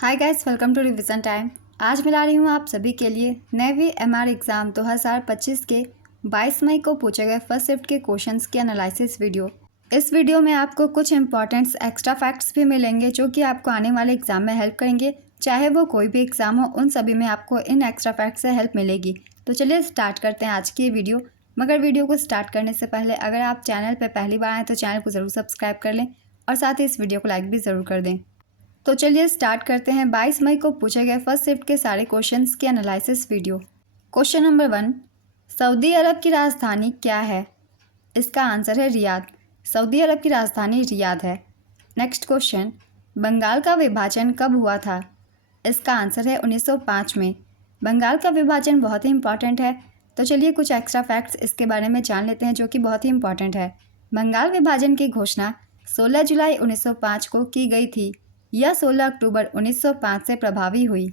Hi guys, welcome to revision time. आज मैं ला रही हूँ आप सभी के लिए नेवी एमआर एग्ज़ाम 2025 के 22 मई को पूछे गए फर्स्ट शिफ्ट के क्वेश्चंस की एनालिसिस वीडियो। इस वीडियो में आपको कुछ इंपॉर्टेंट्स एक्स्ट्रा फैक्ट्स भी मिलेंगे जो कि आपको आने वाले एग्ज़ाम में हेल्प करेंगे। चाहे वो कोई भी एग्ज़ाम हो, उन सभी में आपको इन एक्स्ट्रा फैक्ट्स से हेल्प मिलेगी। तो चलिए स्टार्ट करते हैं आज की ये वीडियो। मगर वीडियो को स्टार्ट करने से पहले अगर आप चैनल पर पहली बार आएँ तो चैनल को ज़रूर सब्सक्राइब कर लें और साथ ही इस वीडियो को लाइक भी ज़रूर कर दें। तो चलिए स्टार्ट करते हैं 22 मई को पूछे गए फर्स्ट शिफ्ट के सारे क्वेश्चंस की analysis video. Question number 1, Saudi Arab की राजधानी क्या है? इसका आंसर है रियाद। सऊदी अरब की राजधानी रियाद है। नेक्स्ट क्वेश्चन, बंगाल का विभाजन कब हुआ था? इसका आंसर है 1905 में। बंगाल का विभाजन बहुत ही इंपॉर्टेंट है, तो चलिए कुछ एक्स्ट्रा फैक्ट्स इसके बारे में जान लेते हैं जो कि बहुत ही इंपॉर्टेंट है। बंगाल विभाजन की घोषणा 16 जुलाई 1905 को की गई थी। यह 16 अक्टूबर 1905 से प्रभावी हुई।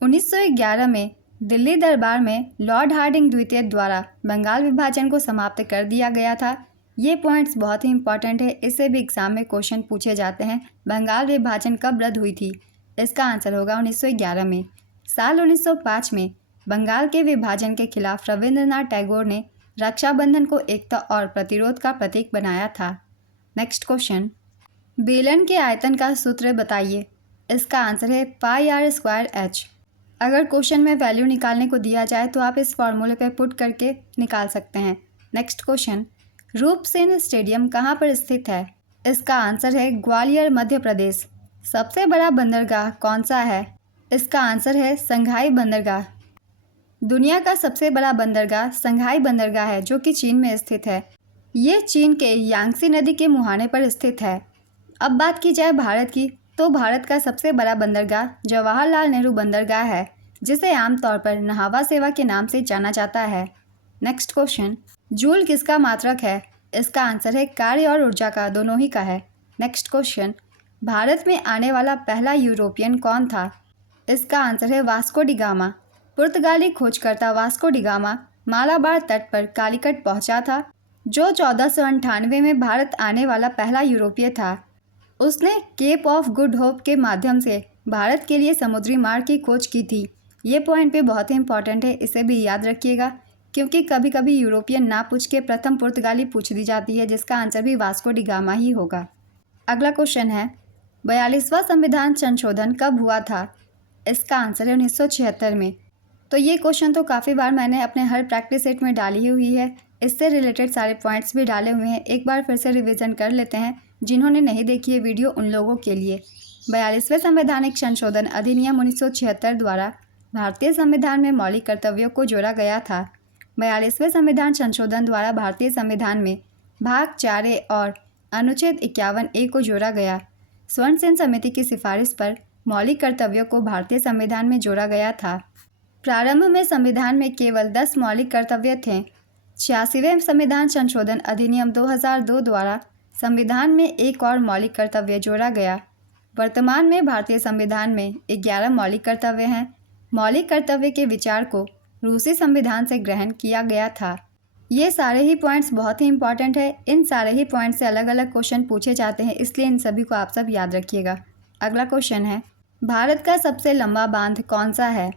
1911 में दिल्ली दरबार में लॉर्ड हार्डिंग द्वितीय द्वारा बंगाल विभाजन को समाप्त कर दिया गया था। ये पॉइंट्स बहुत ही इंपॉर्टेंट है, इससे भी एग्जाम में क्वेश्चन पूछे जाते हैं। बंगाल विभाजन कब रद्द हुई थी? इसका आंसर होगा 1911 में। साल 1905 में बंगाल के विभाजन के खिलाफ रविंद्रनाथ टैगोर ने रक्षाबंधन को एकता और प्रतिरोध का प्रतीक बनाया था। नेक्स्ट क्वेश्चन, बेलन के आयतन का सूत्र बताइए। इसका आंसर है πr²h। अगर क्वेश्चन में वैल्यू निकालने को दिया जाए तो आप इस फॉर्मूले पे पुट करके निकाल सकते हैं। नेक्स्ट क्वेश्चन, रूपसेन स्टेडियम कहाँ पर स्थित है? इसका आंसर है ग्वालियर, मध्य प्रदेश। सबसे बड़ा बंदरगाह कौन सा है? इसका आंसर है संघाई बंदरगाह। दुनिया का सबसे बड़ा बंदरगाह संघाई बंदरगाह है जो कि चीन में स्थित है। ये चीन के यांगसी नदी के मुहाने पर स्थित है। अब बात की जाए भारत की, तो भारत का सबसे बड़ा बंदरगाह जवाहरलाल नेहरू बंदरगाह है, जिसे आमतौर पर नहावा सेवा के नाम से जाना जाता है। नेक्स्ट क्वेश्चन, जूल किसका मात्रक है? इसका आंसर है कार्य और ऊर्जा का, दोनों ही का है। नेक्स्ट क्वेश्चन, भारत में आने वाला पहला यूरोपियन कौन था? इसका आंसर है वास्को डी गामा। पुर्तगाली खोजकर्ता वास्को डी गामा मालाबार तट पर कालीकट पहुंचा था, जो 1498 में भारत आने वाला पहला यूरोपीय था। उसने केप ऑफ गुड होप के माध्यम से भारत के लिए समुद्री मार्ग की खोज की थी। ये पॉइंट भी बहुत ही इंपॉर्टेंट है, इसे भी याद रखिएगा, क्योंकि कभी कभी यूरोपियन ना पूछ के प्रथम पुर्तगाली पूछ दी जाती है, जिसका आंसर भी वास्को डी गामा ही होगा। अगला क्वेश्चन है, 42वां संविधान संशोधन कब हुआ था? इसका आंसर है 1976 में। तो ये क्वेश्चन तो काफ़ी बार मैंने अपने हर प्रैक्टिस सेट में डाली हुई है, इससे रिलेटेड सारे पॉइंट्स भी डाले हुए हैं। एक बार फिर से रिवीजन कर लेते हैं, जिन्होंने नहीं देखी है वीडियो उन लोगों के लिए। 42वें संवैधानिक संशोधन अधिनियम 1976 द्वारा भारतीय संविधान में मौलिक कर्तव्यों को जोड़ा गया था। 42वें संविधान संशोधन द्वारा भारतीय संविधान में भाग 4A और अनुच्छेद 51A को जोड़ा गया। स्वर्ण सेन समिति की सिफारिश पर मौलिक कर्तव्यों को भारतीय संविधान में जोड़ा गया था। प्रारंभ में संविधान में केवल 10 मौलिक कर्तव्य थे। 86वें संविधान संशोधन अधिनियम 2002 द्वारा संविधान में एक और मौलिक कर्तव्य जोड़ा गया। वर्तमान में भारतीय संविधान में 11 मौलिक कर्तव्य हैं। मौलिक कर्तव्य के विचार को रूसी संविधान से ग्रहण किया गया था। ये सारे ही पॉइंट्स बहुत ही इंपॉर्टेंट है। इन सारे ही पॉइंट्स से अलग अलग क्वेश्चन पूछे जाते हैं, इसलिए इन सभी को आप सब याद रखिएगा। अगला क्वेश्चन है, भारत का सबसे लंबा बांध कौन सा है?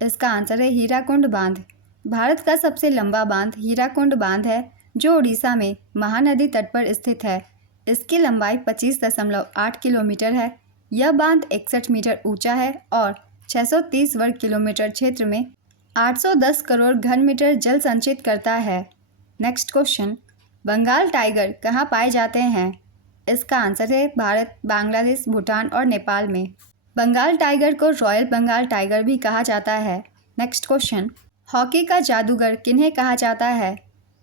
इसका आंसर है हीराकुंड बांध। भारत का सबसे लंबा बांध हीराकुंड बांध है, जो उड़ीसा में महानदी तट पर स्थित है। इसकी लंबाई 25.8 किलोमीटर है। यह बांध 61 मीटर ऊंचा है और 630 वर्ग किलोमीटर क्षेत्र में 810 करोड़ घन मीटर जल संचित करता है। नेक्स्ट क्वेश्चन, बंगाल टाइगर कहाँ पाए जाते हैं? इसका आंसर है भारत, बांग्लादेश, भूटान और नेपाल में। बंगाल टाइगर को रॉयल बंगाल टाइगर भी कहा जाता है। नेक्स्ट क्वेश्चन, हॉकी का जादूगर किन्हें कहा जाता है?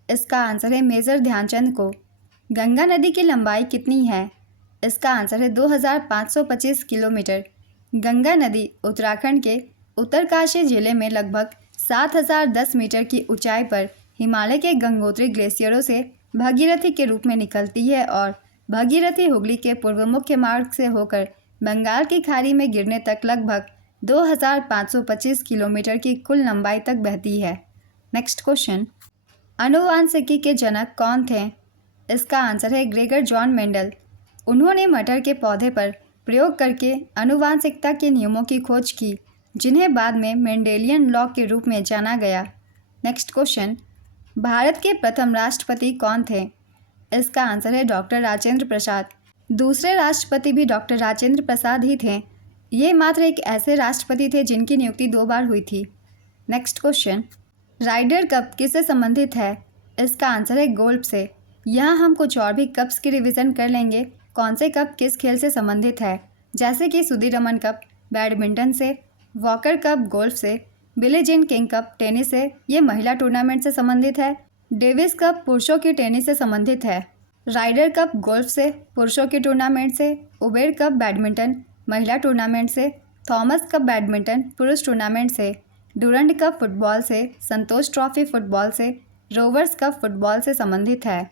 इसका आंसर है मेजर ध्यानचंद को। गंगा नदी की लंबाई कितनी है? इसका आंसर है 2525 किलोमीटर। गंगा नदी उत्तराखंड के उत्तरकाशी जिले में लगभग 7010 मीटर की ऊंचाई पर हिमालय के गंगोत्री ग्लेशियरों से भगीरथी के रूप में निकलती है और भगीरथी हुगली के पूर्व मुख्य मार्ग से होकर बंगाल की खाड़ी में गिरने तक लगभग 2525 किलोमीटर की कुल लंबाई तक बहती है। नेक्स्ट क्वेश्चन, आनुवांशिकी के जनक कौन थे? इसका आंसर है ग्रेगर जॉन मेंडल। उन्होंने मटर के पौधे पर प्रयोग करके आनुवांशिकता के नियमों की खोज की, जिन्हें बाद में मेंडेलियन लॉ के रूप में जाना गया। नेक्स्ट क्वेश्चन, भारत के प्रथम राष्ट्रपति कौन थे? इसका आंसर है डॉक्टर राजेंद्र प्रसाद। दूसरे राष्ट्रपति भी डॉक्टर राजेंद्र प्रसाद ही थे। ये मात्र एक ऐसे राष्ट्रपति थे जिनकी नियुक्ति 2 बार हुई थी। नेक्स्ट क्वेश्चन, राइडर कप किससे संबंधित है? इसका आंसर है गोल्फ से। यहाँ हम कुछ और भी कप्स की रिवीजन कर लेंगे, कौन से कप किस खेल से संबंधित है, जैसे कि सुधीरमन कप बैडमिंटन से, वॉकर कप गोल्फ से, Billie Jean King cup tennis से, ये महिला टूर्नामेंट से संबंधित है। डेविस कप पुरुषों की टेनिस से संबंधित है। राइडर कप गोल्फ से, पुरुषों की टूर्नामेंट से। उबेर कप बैडमिंटन महिला टूर्नामेंट से। थॉमस कप बैडमिंटन पुरुष टूर्नामेंट से। डूरंड कप फुटबॉल से। संतोष ट्रॉफी फुटबॉल से। रोवर्स कप फुटबॉल से संबंधित है।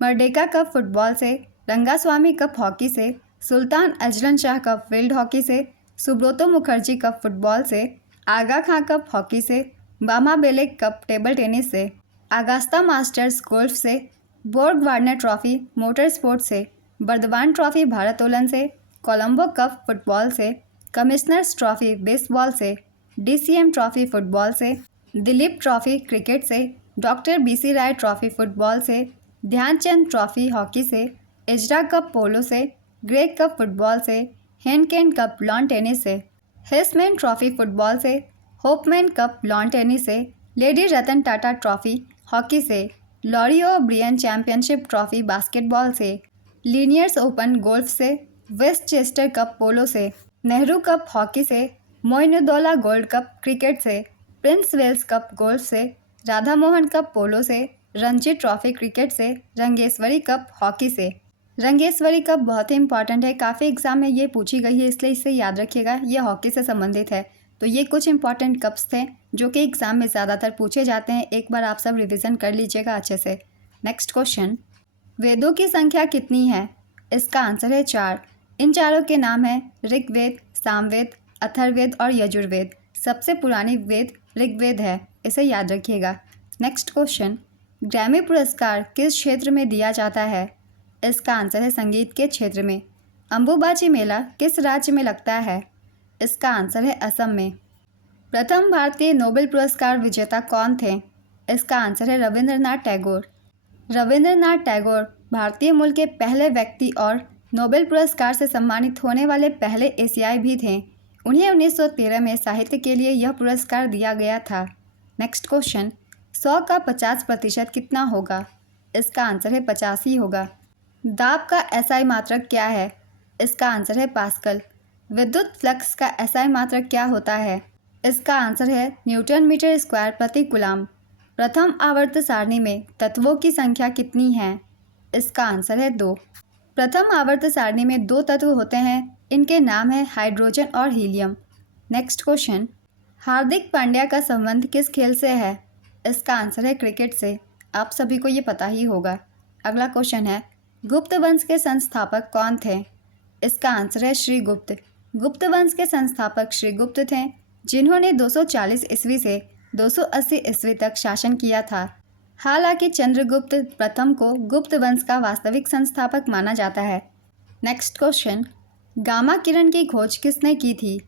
मर्डेका कप फुटबॉल से। रंगास्वामी कप हॉकी से। Sultan Azlan Shah cup field hockey से। सुब्रतो मुखर्जी कप फुटबॉल से। आगा खां कप हॉकी से। बामा बेलेक कप टेबल टेनिस से। अगास्ता मास्टर्स गोल्फ से। Borg Warner trophy motor sport से। बर्दवान ट्रॉफी भारोत्तोलन से। कोलंबो कप फुटबॉल से। कमिश्नर्स ट्रॉफी बेसबॉल से। डीसीएम ट्रॉफी फुटबॉल से। दिलीप ट्रॉफी क्रिकेट से। Doctor BC Roy trophy football से। ध्यानचंद ट्रॉफी हॉकी से। इजरा कप पोलो से। ग्रेग कप फुटबॉल से। हेनकेन कप लॉन टेनिस से। हेसमैन ट्रॉफी फुटबॉल से। होपमैन कप लॉन टेनिस से। Lady Ratan Tata trophy hockey से। Larry O'Brien championship trophy basketball से। लीनियर्स ओपन गोल्फ से। वेस्टचेस्टर कप पोलो से। नेहरू कप हॉकी से। मोइनुद्दौला गोल्ड कप क्रिकेट से। प्रिंस वेल्स कप गोल्फ से। राधा मोहन कप पोलो से। रणजी ट्रॉफी क्रिकेट से। रंगेश्वरी कप हॉकी से। रंगेश्वरी कप बहुत ही इंपॉर्टेंट है, काफ़ी एग्जाम में ये पूछी गई है, इसलिए इसे याद रखिएगा, ये हॉकी से संबंधित है। तो ये कुछ इंपॉर्टेंट कप्स थे जो कि एग्जाम में ज़्यादातर पूछे जाते हैं। एक बार आप सब रिवीजन कर लीजिएगा अच्छे से। नेक्स्ट क्वेश्चन, वेदों की संख्या कितनी है? इसका आंसर है 4। इन चारों के नाम हैं ऋग्वेद, सामवेद, अथर्ववेद और यजुर्वेद। सबसे पुरानी वेद ऋग्वेद है, इसे याद रखिएगा। नेक्स्ट क्वेश्चन, ग्रैमी पुरस्कार किस क्षेत्र में दिया जाता है? इसका आंसर है संगीत के क्षेत्र में। अंबुबाची मेला किस राज्य में लगता है? इसका आंसर है असम में। प्रथम भारतीय नोबेल पुरस्कार विजेता कौन थे? इसका आंसर है रविंद्रनाथ टैगोर। रविंद्रनाथ टैगोर भारतीय मूल के पहले व्यक्ति और नोबेल पुरस्कार से सम्मानित होने वाले पहले एशियाई भी थे। उन्हें 1913 में साहित्य के लिए यह पुरस्कार दिया गया था। नेक्स्ट क्वेश्चन, 100 का 50% कितना होगा? इसका आंसर है 50 ही होगा। दाब का एसआई मात्रक क्या है? इसका आंसर है पास्कल। विद्युत फ्लक्स का एसआई मात्रक क्या होता है? इसका आंसर है न्यूटन मीटर स्क्वायर प्रति कूलम। प्रथम आवर्त सारणी में तत्वों की संख्या कितनी है? इसका आंसर है 2। प्रथम आवर्त सारणी में 2 तत्व होते हैं, इनके नाम है हाइड्रोजन और helium. Next question, Hardik Pandya का संबंध किस खेल से है? इसका आंसर है क्रिकेट से। आप सभी को ये पता ही होगा। अगला क्वेश्चन है, गुप्त वंश के संस्थापक कौन थे? इसका आंसर है श्रीगुप्त। गुप्त वंश के संस्थापक श्रीगुप्त थे, जिन्होंने 240 ईस्वी से 280 ईस्वी तक शासन किया था। हालांकि चंद्रगुप्त प्रथम को गुप्त वंश का वास्तविक संस्थापक माना जाता है। नेक्स्ट क्वेश्चन, गामा किरण की खोज किसने की थी?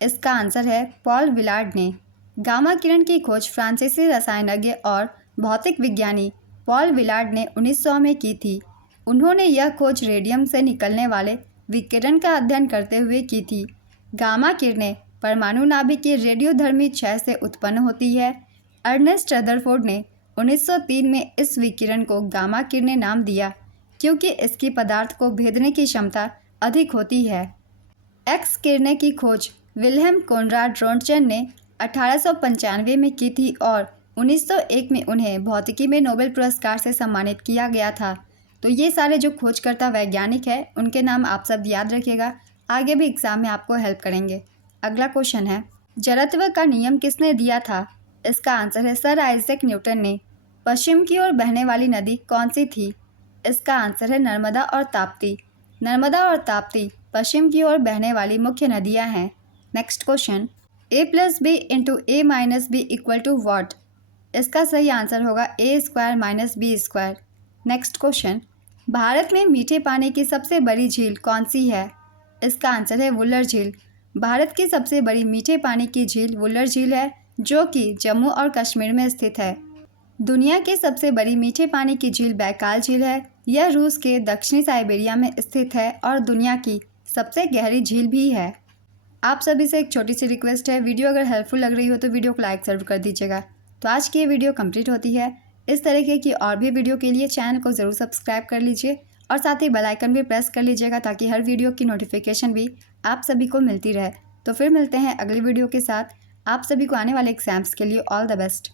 इसका आंसर है पॉल विलार्ड ने। गामा किरण की खोज फ्रांसीसी रसायनज्ञ और भौतिक विज्ञानी पॉल विलार्ड ने 1900 में की थी। उन्होंने यह खोज रेडियम से निकलने वाले विकिरण का अध्ययन करते हुए की थी। गामा किरणें परमाणु नाभिक की रेडियोधर्मी क्षय से उत्पन्न होती है। अर्नेस्ट रदरफोर्ड ने 1903 में इस विकिरण को गामा किरणें नाम दिया, क्योंकि इसकी पदार्थ को भेदने की क्षमता अधिक होती है। एक्स किरणें की खोज विल्हेम कोनराड रोंटगेन ने 1895 में की थी और 1901 में उन्हें भौतिकी में नोबेल पुरस्कार से सम्मानित किया गया था। तो ये सारे जो खोजकर्ता वैज्ञानिक हैं, उनके नाम आप सब याद रखिएगा, आगे भी एग्जाम में आपको हेल्प करेंगे। अगला क्वेश्चन है, जड़त्व का नियम किसने दिया था? इसका आंसर है सर आइजैक न्यूटन ने। पश्चिम की ओर बहने वाली नदी कौन सी थी? इसका आंसर है नर्मदा और ताप्ती। नर्मदा और ताप्ती पश्चिम की ओर बहने वाली मुख्य नदियां हैं। Next question, a+b × a-b = what? इसका सही आंसर होगा a² - b²। Next question, Bharat में मीठे पानी की सबसे बड़ी झील कौन सी है? इसका आंसर है वुलर झील। भारत की सबसे बड़ी मीठे पानी की झील वुलर झील है, जो कि जम्मू और कश्मीर में स्थित है। दुनिया की सबसे बड़ी मीठे पानी की झील बैकाल झील है। यह रूस के दक्षिणी साइबेरिया में स्थित है और दुनिया की सबसे गहरी झील भी है। आप सभी से एक छोटी सी रिक्वेस्ट है, वीडियो अगर हेल्पफुल लग रही हो तो वीडियो को लाइक ज़रूर कर दीजिएगा। तो आज की ये वीडियो कंप्लीट होती है। इस तरीके की और भी वीडियो के लिए चैनल को ज़रूर सब्सक्राइब कर लीजिए और साथ ही बेल आइकन भी प्रेस कर लीजिएगा, ताकि हर वीडियो की नोटिफिकेशन भी आप सभी को मिलती रहे। तो फिर मिलते हैं अगली वीडियो के साथ। आप सभी को आने वाले एग्जाम्स के लिए ऑल द बेस्ट।